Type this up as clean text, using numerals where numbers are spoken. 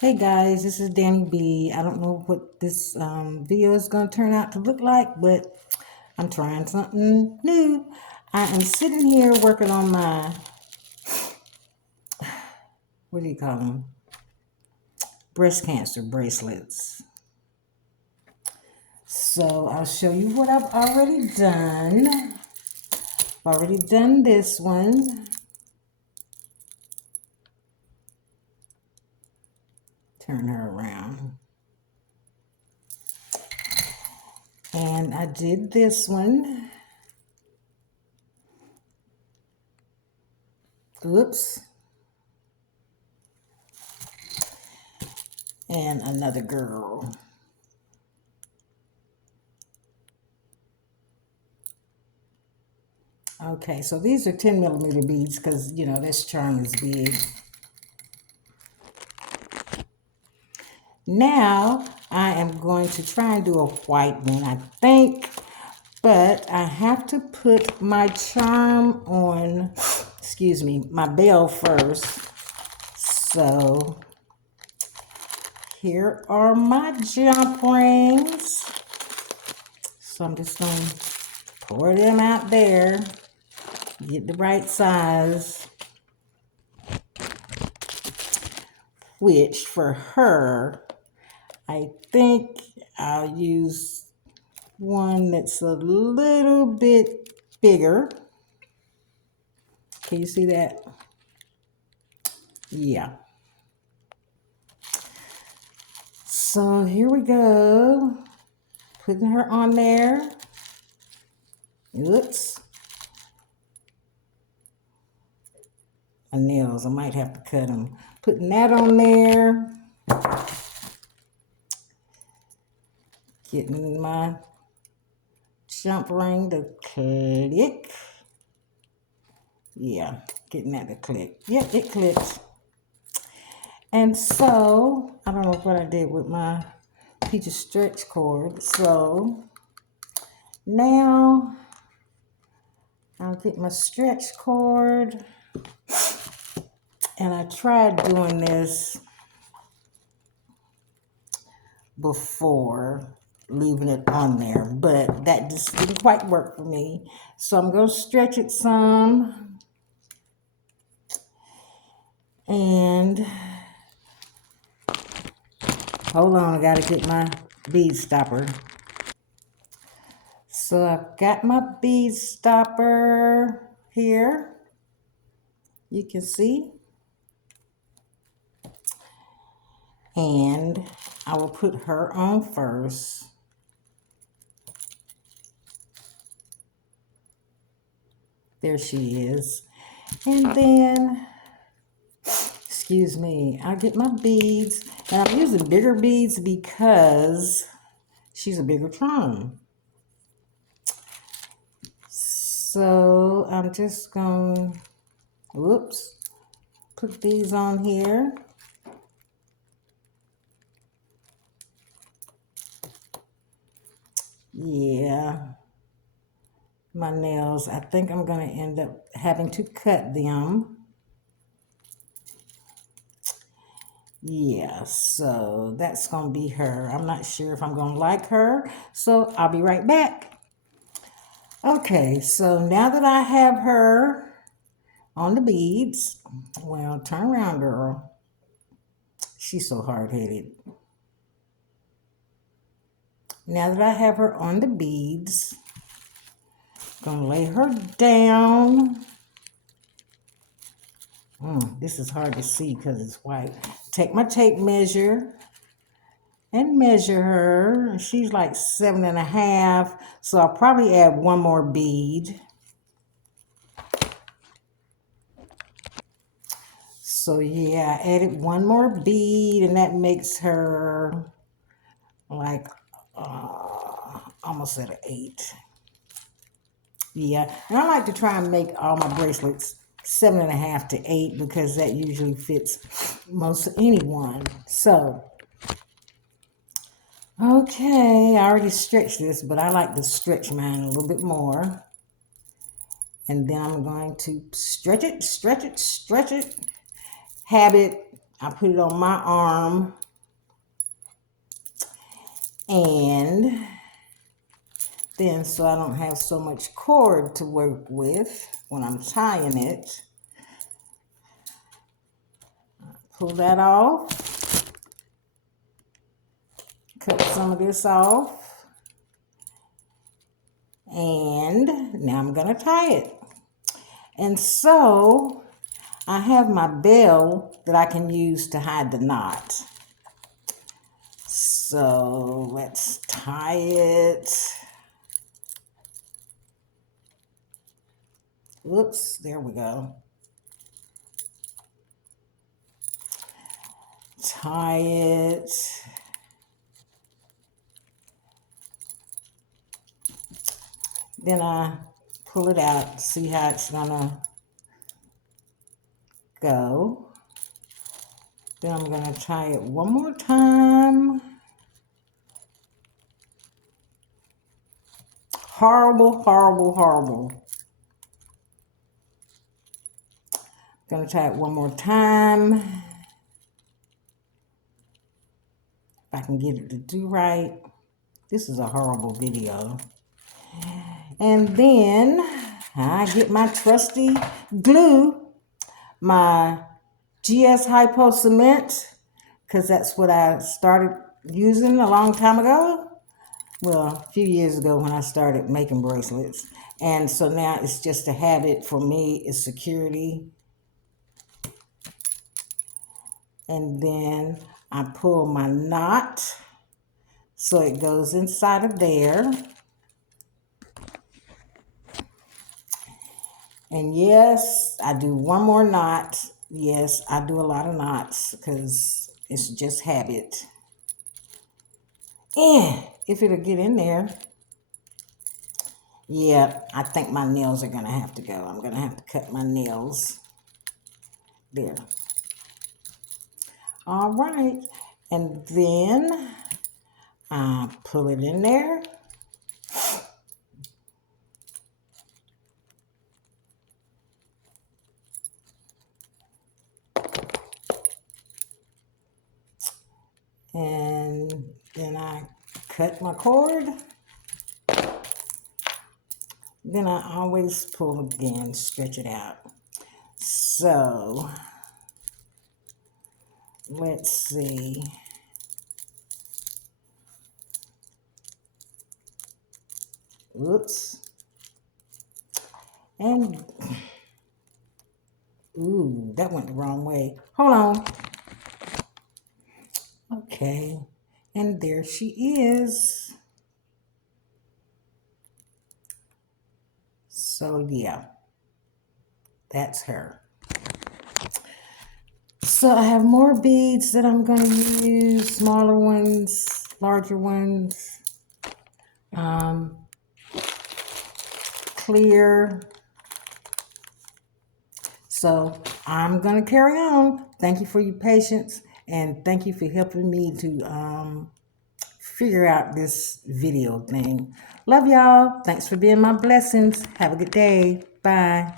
Hey guys, this is Danny B. I don't know what this video is going to turn out to look like, but I'm trying something new. I am sitting here working on my, what do you call them? Breast cancer bracelets. So I'll show you what I've already done. I've already done this one. Turn her around. And I did this one. Oops. And another girl. Okay, so these are 10 millimeter beads because, you know, this charm is big. Now, I am going to try and do a white one, I think, but I have to put my charm on, excuse me, my bell first. So, here are my jump rings. So I'm just going to pour them out there, get the right size, which for her, I think I'll use one that's a little bit bigger. Can you see that? Yeah. So here we go. Putting her on there. Oops. My nails, I might have to cut them. Putting that on there. Getting my jump ring to click. Yeah, getting that to click. Yep, it clicked. And so, I don't know what I did with my piece of stretch cord. So, now, I'll get my stretch cord. And I tried doing this before, leaving it on there, but that just didn't quite work for me. So I'm going to stretch it some. And hold on, I got to get my bead stopper. So I've got my bead stopper here. You can see. And I will put her on first. There she is. And then, excuse me, I'll get my beads. And I'm using bigger beads because she's a bigger charm. So I'm just going, whoops, put these on here. Yeah, my nails, I think I'm going to end up having to cut them. Yeah, so that's going to be her. I'm not sure if I'm going to like her, so I'll be right back. Okay, so now that I have her on the beads, well, turn around, girl. She's so hard-headed. Now that I have her on the beads, I'm gonna lay her down. This is hard to see because it's white. Take my tape measure and measure her. She's like 7.5, so I'll probably add one more bead. So yeah, I added one more bead, and that makes her like almost at an 8. Yeah, and I like to try and make all my bracelets 7.5 to 8 because that usually fits most anyone. So, okay, I already stretched this, but I like to stretch mine a little bit more. And then I'm going to stretch it, stretch it, stretch it, have it I put it on my arm, and then so I don't have so much cord to work with when I'm tying it. Pull that off. Cut some of this off. And now I'm going to tie it. And so I have my bell that I can use to hide the knot. So let's tie it. Whoops, there we go. Tie it. Then I pull it out, see how it's gonna go. Then I'm gonna tie it one more time. Horrible, horrible, horrible. Gonna try it one more time. If I can get it to do right. This is a horrible video. And then I get my trusty glue, my GS Hypo Cement, because that's what I started using a long time ago. Well, a few years ago when I started making bracelets. And so now it's just a habit for me, it's security. And then I pull my knot so it goes inside of there. And yes, I do one more knot. Yes, I do a lot of knots because it's just habit. And if it'll get in there, yeah, I think my nails are going to have to go. I'm going to have to cut my nails. There. All right. And then I pull it in there. And then I cut my cord. Then I always pull again, stretch it out. So, let's see. Oops. And, ooh, that went the wrong way. Hold on. Okay. And there she is. So, yeah. That's her. So, I have more beads that I'm going to use. Smaller ones, larger ones. Clear. So I'm going to carry on. Thank you for your patience, and thank you for helping me to figure out this video thing. Love y'all. Thanks for being my blessings. Have a good day. Bye.